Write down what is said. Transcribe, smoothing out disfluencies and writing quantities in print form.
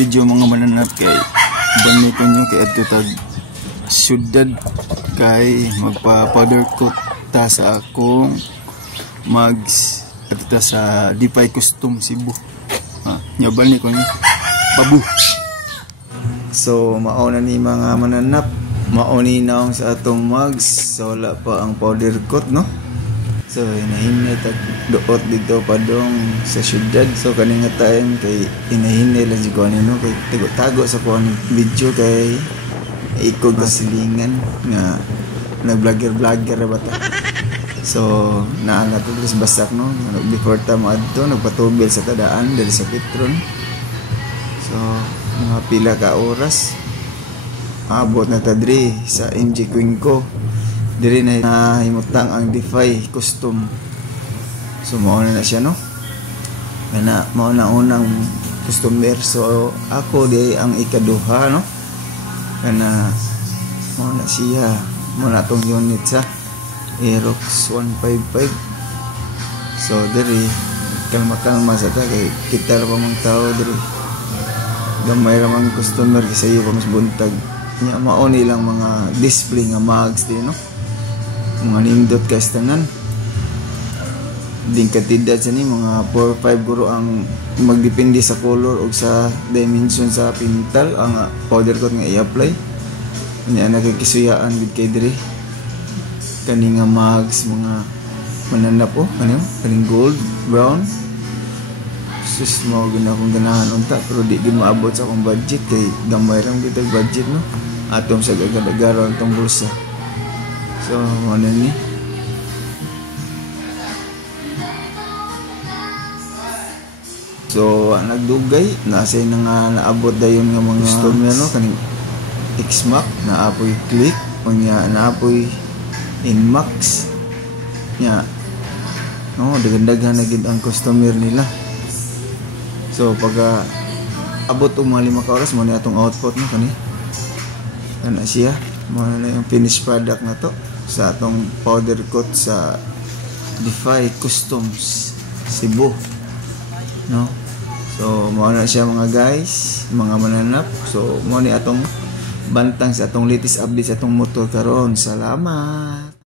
video mga mananap kay bani ko nyo kay adto tag syudad kay magpa-powder coat ta sa akong mags adto ta sa Dipay Custom Cebu. Nyabal ni ko nyo babu. So mauna ni mga mananap, mauni naong sa atong mags, so wala pa ang powder coat no. So inahinay tag duot dito pa dong sa syudad. So kaning time kay inahinay lang si kuan no kay tago sa kuan video kay ikog kasilingan nga nag-vlogger ba ta. So naangat ko sa basak no before ta maadto nagpatubil sa tadaan dali sa Petron. So mga pila ka oras abot na ta diri sa MJ Quinco. Diri na himutang ang Dipay Custom. So mauna na siya no. Kana mauna unang customer. So ako di ang ikaduha no. Kana mauna siya. Mauna tong unit sa Aerox 155. So diri kalma-kalma sa ta kay kita ra pa mang tao diri. Gamay ra mang customer kasi iyo pa mas buntag. Nya mauni lang mga display nga mags di no. Mga nindot ka tanan din katidad sa ni mga 4-5 guro ang magdepende sa color o sa dimension sa pintal ang powder coat nga i-apply nya nakikisuyaan gid kay diri kani nga mags mga mananap o kaning gold brown sus mo gina kong ganahan unta pero di gid maabot sa akong budget kay gamay ra gid budget no atom sa gagadagaron tong bulsa. So, ano ni? So, nagdugay, nasa na nga naabot dayon nga mga customer no kaning X-Mac, naapoy click, o nya naapoy Inmax. Nya no, daghan-daghan na gid ang customer nila. So, pag abot og mga 5 ka oras mo ni atong output no kani. Ana siya, mo na yung finished product na to sa atong powder coat sa Dipay Customs Cebu no. So mao na siya mga guys, mga mananap. So mao ni atong bantang sa atong latest update sa atong motor karon. Salamat.